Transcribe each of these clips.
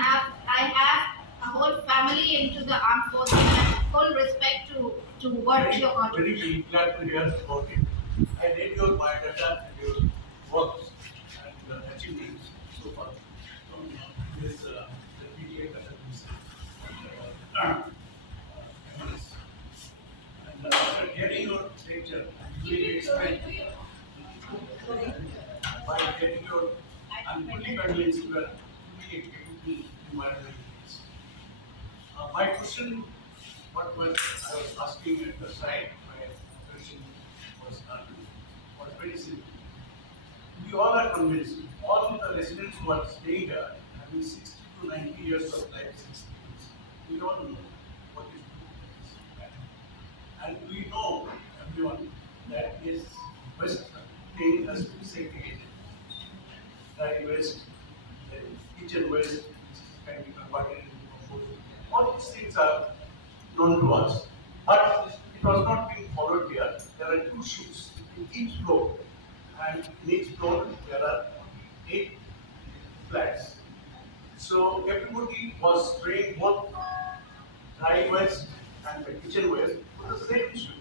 I have a whole family into the armed forces and I have full respect to what you're Very, contributing. very glad to hear about it. I read your biodata and your works and achievements so far from this the PTA categories. Yes. And after hearing your lecture, you will explain by getting your and fully convinced you are truly a capable environmentalist. My question, what was I was asking at the side, my question was was very simple. We all are convinced, all the residents who are staying here having 60 to 90 years of life experience, we all know what is good and we know, everyone, that is waste thing has to be segregated. Dry waste, then kitchen waste, which can be converted into compost. All these things are known to us. But it was not being followed here. There are two shoots in each floor, and in each floor there are only 8 flats. So everybody was spraying both dry waste and the kitchen waste for the same issue.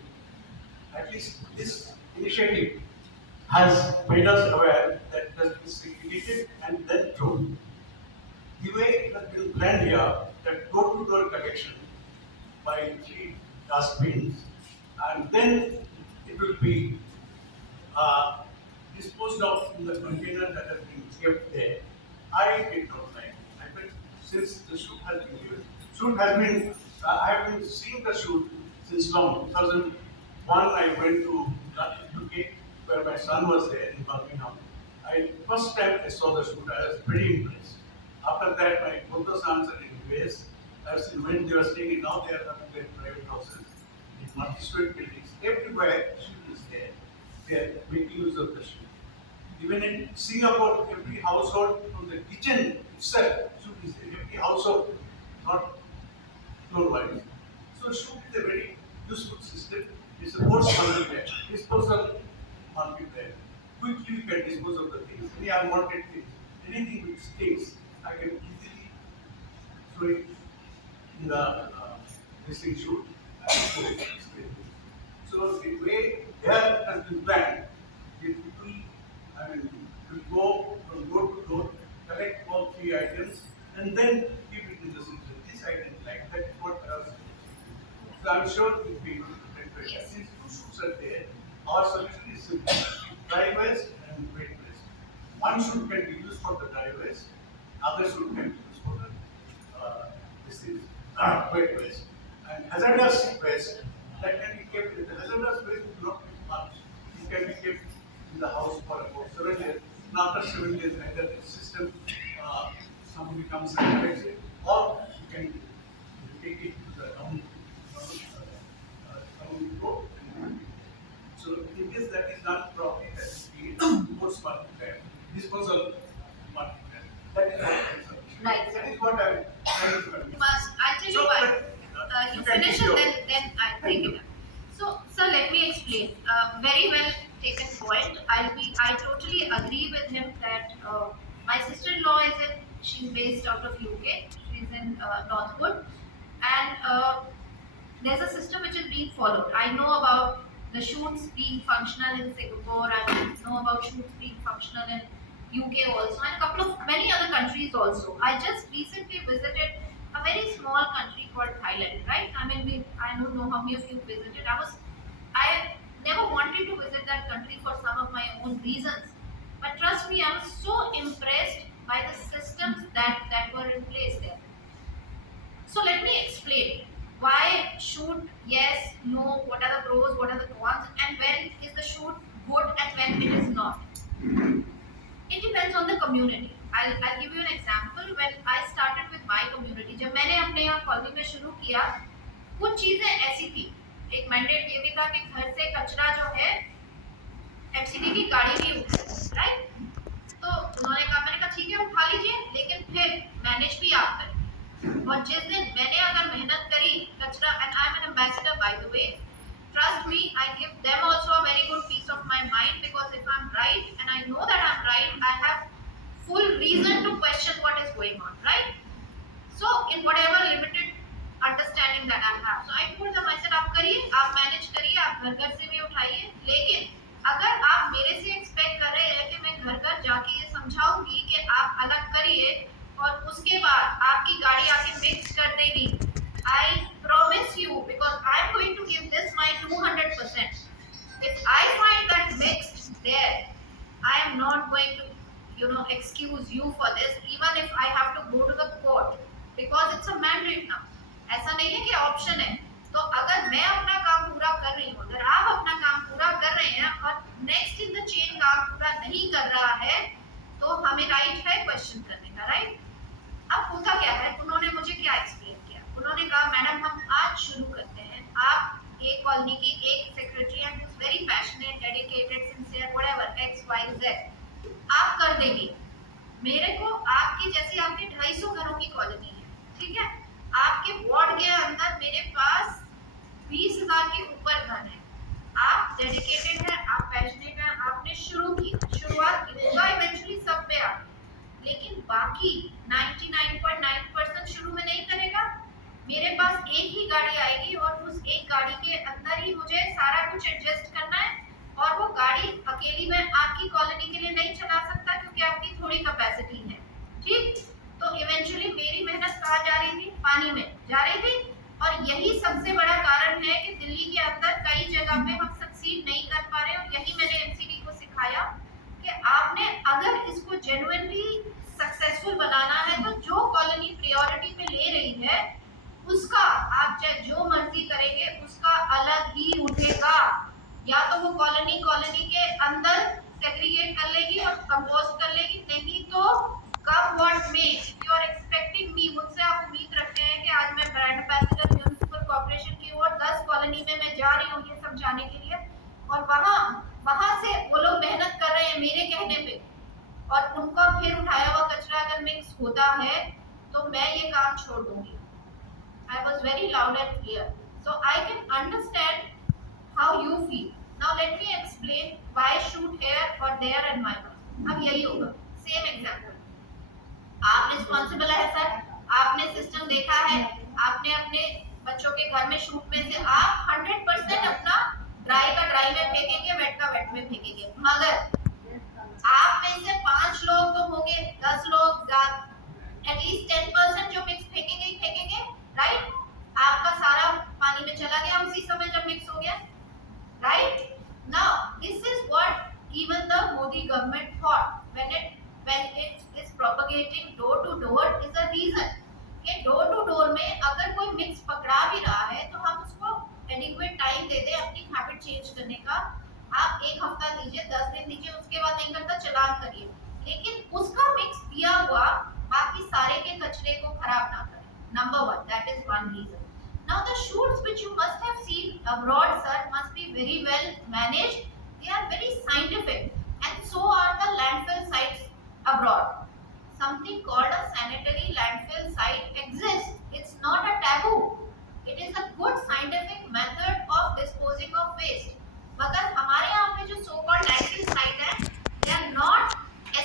At least this initiative has made us aware that it has been segregated and then thrown. The way it has been planned here, that door-to-door collection by 3 dustbins, and then it will be uh, disposed of in the container that has been kept there. I did not like. I felt since the shoot has been given, shoot has been. I have been seeing the shoot since long. 2001, I went to UK where my son was there in Birmingham. First time I saw the shoot, I was pretty impressed. After that, my both sons are in US. I've seen when they were staying in, now they are having their private houses in multi-story buildings. Everywhere, shoot is there. They are making use of the shoe. Even in Singapore, every household from the kitchen itself, shoe is there. Every household, not floor wise. So shoe is a very useful system. It's a force multiplier, disposal multiplier. Quickly you can dispose of the things, any unwanted things, anything which stinks, I can easily throw it in the missing shoot and throw it. So the way there has been planned, the people, I mean, will go from door to door, collect all 3 items, and then keep it in the system. This I didn't like. That is what I was saying. So I'm sure it will be able to penetrate. Yes. Since 2 shoots are there, our solution is simple: dry waste and wet waste. One shoot can be used for the dry waste, other shoot can be used for the this is wet waste. And hazardous waste that can be kept. The hazardous waste will not be much. It can be kept in the house for about 7 years. And after 7 years, either the system somebody comes and collects it, or you can take it to the road. So in case that is done properly, that is the post multiplier, disposal multiplier. That is what I am. Right. That is what I am trying to convey. I'll tell you So, what. You you can finish give and your- then I bring it up. So, sir, let me explain. Very well taken point. I totally agree with him that my sister-in-law she's based out of UK. She's in Northwood, and there's a system which is being followed. I know about the shoots being functional in Singapore. I know about shoots being functional in UK also, and a couple of many other countries also. I just recently visited a very small country called Thailand. Right? I mean, I don't know how many of you visited. I never wanted to visit that country for some of my own reasons, but trust me, I was so impressed by the systems that were in place there. So let me explain why shoot yes, no, what are the pros, what are the cons, and when is the shoot good and when it is not. It depends on the community. I'll give you an example. When I started with my community, जब मैंने अपने यहाँ colony में शुरू किया, कुछ चीजें ऐसी थी. एक मैंडेट ये भी था कि घर से कचरा जो है एफसीडी की गाड़ी नहीं उठाए, राइट? तो उन्होंने कहा, मैंने कहा ठीक है उठा लीजिए, लेकिन फिर मैनेज भी आप करें. और जिस दिन मैंने अगर मेहनत करी कचरा, and I am N ambassador by the way, trust me, I give them also a very good peace of my mind, because if I'm right and I know that I'm right, I have full reason to question what is going on, right? घर से भी उठाइए, लेकिन अगर आप मेरे से expect कर रहे हैं कि मैं घर घर जाके ये समझाऊंगी कि आप अलग करिए और उसके बाद आपकी गाड़ी आके मिक्स कर देगी, I promise you, because I am going to give this my 200%. If I find that mixed there, I am not going to, excuse you for this, even if I have to go to the court, because it's a mandate now. ऐसा नहीं है कि option है. तो अगर मैं अपना काम पूरा कर रही हूँ, अगर आप अपना काम पूरा कर रहे हैं और नेक्स्ट इन द चेन काम पूरा नहीं कर रहा है, तो हमें राइट है क्वेश्चन करने का, राइट? अब होता क्या है, उन्होंने मुझे क्या एक्सप्लेन किया, उन्होंने कहा मैडम हम आज शुरू करते हैं, आप एक कॉलोनी की एक सेक्रेटरी हैं, very passionate, dedicated, sincere, whatever, X Y Z, आप कर देंगे. मेरे को आपकी जैसी आपकी 250 घरों की कॉलोनी है, ठीक है, आपके वार्ड के अंदर मेरे पास 20,000 के ऊपर घर है, आप डेडिकेटेड हैं, आप पैशनेट हैं, आपने शुरुआत की, होगा इवेंचुअली सब पे आप, लेकिन बाकी 99.9% शुरू में नहीं करेगा. मेरे पास एक ही गाड़ी आएगी और उस एक गाड़ी के अंदर ही मुझे सारा कुछ एडजस्ट करना है, और वो गाड़ी अकेली मैं आपकी कॉलोनी के लिए नहीं चला सकता क्योंकि आपकी थोड़ी कैपेसिटी है, ठीक? तो इवेंचुअली मेरी मेहनत कहाँ जा रही थी? पानी में जा रही थी. और यही सबसे बड़ा कारण है कि दिल्ली के अंदर कई जगह पे हम सक्सीड नहीं कर पा रहे, और यही मैंने एमसीडी को सिखाया कि आपने अगर इसको जेन्युइनली सक्सेसफुल बनाना है तो जो कॉलोनी प्रायोरिटी पे ले रही है उसका आप चाहे जो मर्जी करेंगे उसका अलग ही उठेगा. या तो वो कॉलोनी के अंदर सेग्रीगेट कर लेगी और कंपोस्ट कर लेगी, नहीं तो कम व्हाट में यू आर एक्सपेक्टिंग मी, मुझसे आप उम्मीद रखते हैं कि आज मैं ब्रांड एम्बेसडर म्युनिसिपल कॉर्पोरेशन की ओर 10 कॉलोनी में मैं जा रही हूँ ये समझाने के लिए, और वहां से वो लोग मेहनत कर रहे हैं मेरे कहने पे, और उनका फिर उठाया हुआ कचरा अगर मिक्स होता है तो मैं ये काम छोड़ दूंगी. I was very loud and clear, so I can understand how you feel. Now let me explain why shoot here or there and my house. अब यही होगा, same example. आप रिस्पॉन्सिबल है सर, आपने सिस्टम देखा है, आपने अपने बच्चों के घर में शूट में से आप 100% अपना ड्राई का ड्राई में फेंकेंगे, वेट का वेट में फेंकेंगे, मगर आप में से 5 लोग तो होंगे, 10 लोग एटलीस्ट 10% जो मिक्स फेंकेंगे ही फेंकेंगे, राइट? आपका सारा पानी में चला गया उसी समय जब मिक्स हो गया, right? Now this is what even the Modi government thought when it is propagating door to door is a reason कि डोर टू डोर में अगर कोई मिक्स पकड़ा भी रहा है तो हम उसको एडिक्वेट टाइम दे दें अपनी हैबिट चेंज करने का. आप 1 हफ्ता दीजिए, 10 दिन दीजिए, उसके बाद नहीं करता चलान करिए, लेकिन उसका मिक्स दिया हुआ बाकी सारे के कचरे को खराब ना करें. Number 1, that is one reason. Now the shoots which you must have seen abroad, sir, must be very well managed. They are very scientific, and so are the landfill sites abroad. Something called a sanitary landfill site exists. It's not a taboo. It is a good scientific method of disposing of waste. मगर हमारे यहाँ पे जो so called landfill site है, they are not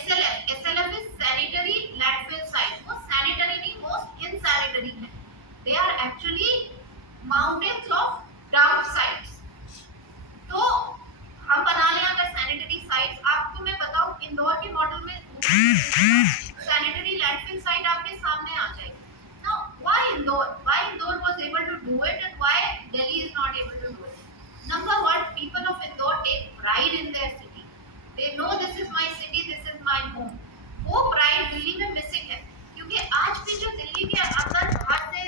SLF. SLF is sanitary landfill site. वो sanitary नहीं, most insanitary है. They are actually mountains of dump sites. तो हम बना लें अगर sanitary sites, आपको मैं बताऊं इंदौर के मॉडल में sanitary landfill site आपके सामने आ जाएगी. Now why Indore? Why Indore was able to do it and why Delhi is not able to do it? Number 1, people of Indore take pride in their city. They know this is my city, this is my home. वो pride Delhi में missing है, क्योंकि आज भी जो दिल्ली के अंदर बाहर से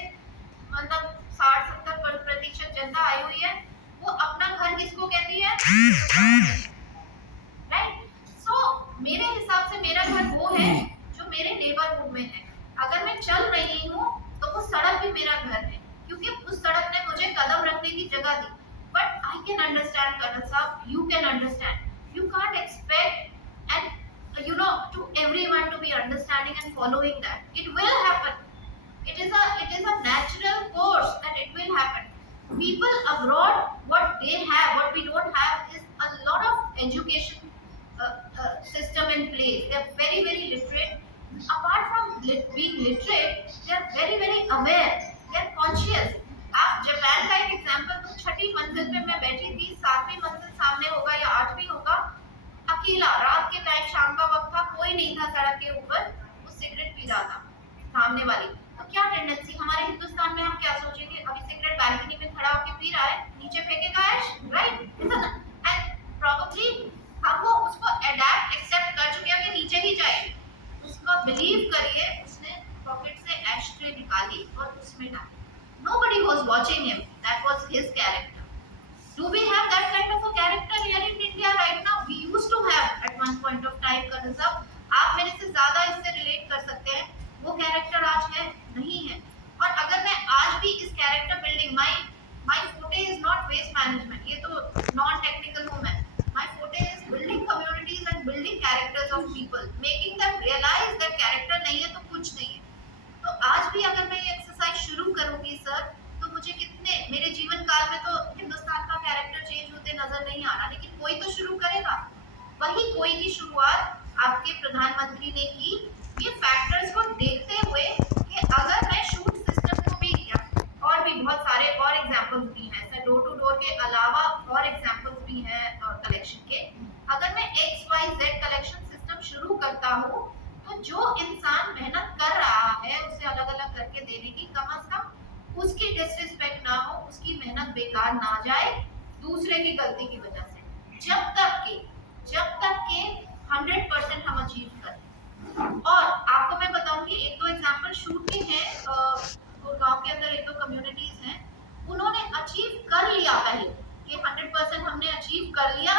मतलब 60-70% जनता आई हुई है, वो अपना घर किसको कहती है? राइट? सो मेरे हिसाब से मेरा घर वो है जो मेरे नेबरहुड में है. अगर मैं चल रही हूँ तो वो सड़क भी मेरा घर है, क्योंकि उस सड़क ने मुझे कदम रखने की जगह दी. But I can understand colonel sahab, you can understand. You can't expect and to everyone to be understanding and following that. It will happen. It is a natural course that it will happen. People abroad, what they have, what we don't have, is a lot of education system in place. They are very very literate. Apart from being literate, they are very very aware. They are conscious. आप plan का एक example दूं, छठी मंजिल पे मैं बैठी थी, सातवीं मंजिल सामने होगा या आठवीं होगा, अकेला, रात के टाइम, शाम का वक्त था, कोई नहीं था सड़क के ऊपर, वो सिगरेट पी रहा था सामने वाली। तो क्या टेंडेंसी हमारे हिंदुस्तान में, हम क्या सोचेंगे, अभी सिगरेट बैल्कनी में खड़ा होकर पी रहा है, नीचे फेंकेगा ऐश, राइट, एंड प्रोबेबली हम वो उसको अडैप्ट एक्सेप्ट कर चुके हैं कि नीचे ही जाए। उसका बिलीव करिए, उसने पॉकेट से ऐश ट्रे निकाली और उसमें डाली। Nobody was watching him. That was his character. Do we have that kind of a character here in India right now? We used to have at one point of time. Karan साहब, आप मेरे से ज्यादा इससे relate कर सकते हैं। वो कैरेक्टर आज है नहीं है। और अगर मैं आज भी इस character building, my forte is not waste management. ये तो नॉन टेक्निकल हूँ मैं। My forte is building communities and building characters of people, making them realize that character नहीं है तो कुछ नहीं है। तो आज भी अगर मैं ये एक्सरसाइज शुरू करूंगी सर, तो मुझे कितने, मेरे जीवन काल में तो हिंदुस्तान का कैरेक्टर चेंज होते नजर नहीं आ रहा, लेकिन कोई तो शुरू करेगा। वही कोई की शुरुआत आपके प्रधानमंत्री ने की, ये फैक्टर्स को देखते हुए कि अगर मैं शूट सिस्टम को भी, और भी बहुत सारे और एग्जांपल्स भी हैं सर, डोर टू डोर के अलावा और एग्जांपल्स भी हैं कलेक्शन के। अगर मैं XYZ कलेक्शन सिस्टम शुरू करता हूँ, तो जो इंसान मेहनत कर रहा है उसे अलग अलग करके देने की, कम से कम उसकी डिसरिस्पेक्ट ना हो, उसकी मेहनत बेकार ना जाए दूसरे की गलती की वजह से, जब तक के 100% हम अचीव करें। और आपको मैं बताऊंगी एक दो एग्जांपल शूट के हैं, गुड़गांव के अंदर एक दो कम्युनिटीज हैं, उन्होंने अचीव कर लिया पहले, ये 100% हमने अचीव कर लिया,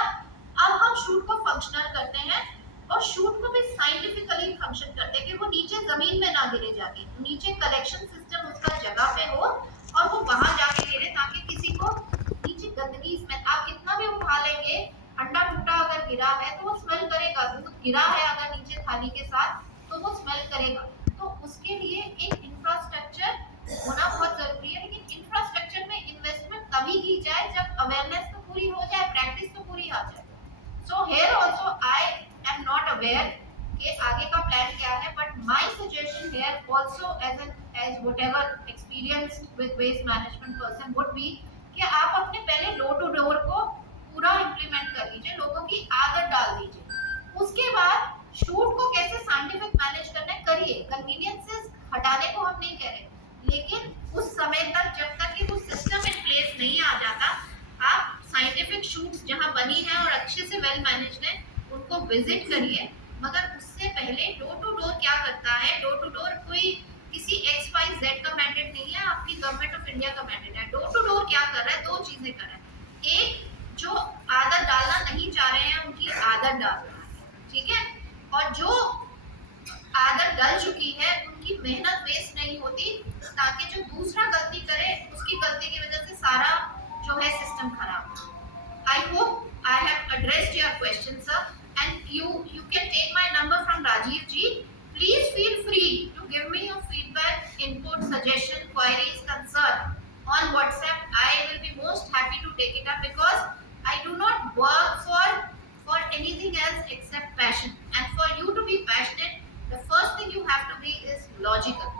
अब हम शूट को फंक्शनल करते हैं और शूट को भी साइंटिफिकली फंक्शन करते हैं कि वो नीचे जमीन में ना गिरे जाके, नीचे कलेक्शन सिस्टम उसका जगह पे हो और वो वहां जाके गिरे, ताकि किसी को नीचे गंदगी, इसमें आप कितना भी उठा लेंगे, अंडा टूटा अगर गिरा है तो वो स्मेल करेगा, दूध गिरा है अगर नीचे थाली के साथ तो वो स्मेल करेगा। तो उसके लिए एक इंफ्रास्ट्रक्चर होना बहुत जरूरी है, लेकिन इंफ्रास्ट्रक्चर में इन्वेस्टमेंट तभी की जाए जब अवेयरनेस तो पूरी हो जाए, प्रैक्टिस तो पूरी आ जाए। So here also I am not aware कि आगे का प्लान क्या है, but my suggestion here also as whatever experienced with waste management person would be कि आप अपने पहले डोर टू डोर को पूरा इम्प्लीमेंट कर लीजिए, लोगों की आदत डाल दीजिए, उसके बाद शूट को कैसे साइंटिफिक मैनेज करना है करिए, कन्वीनियंसेस हटाने को हम नहीं कह रहे, लेकिन उस समय तक जब तक कि वो सिस्टम इन प्लेस नहीं आ जाता, आप साइंटिफिक शूट्स जहां बनी है और अच्छे से वेल मैनेज्ड है उनको विजिट करिए। मगर उससे पहले डोर टू डोर क्या करता है, डोर टू डोर कोई किसी XYZ का मैंडेट नहीं है, आपकी गवर्नमेंट ऑफ इंडिया का मैंडेट है। डोर टू डोर क्या कर रहा है, दो चीजें कर रहा है, एक जो आदत डालना नहीं चाह रहे हैं उनकी आदत डाल रहा है, ठीक है, और जो आदत डल चुकी है उनकी मेहनत वेस्ट नहीं होती, ताकि जो दूसरा गलती करे उसकी गलती की वजह से सारा जो है सिस्टम खराब। I hope I have addressed your question, sir, and you can take my number from Rajiv ji. Please feel free to give me your feedback, input, suggestion, queries, concern on WhatsApp. I will be most happy to take it up because I do not work for anything else except passion. And for you to be passionate, the first thing you have to be is logical,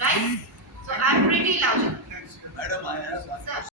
right? So I'm pretty logical. Madam, I have one Sir.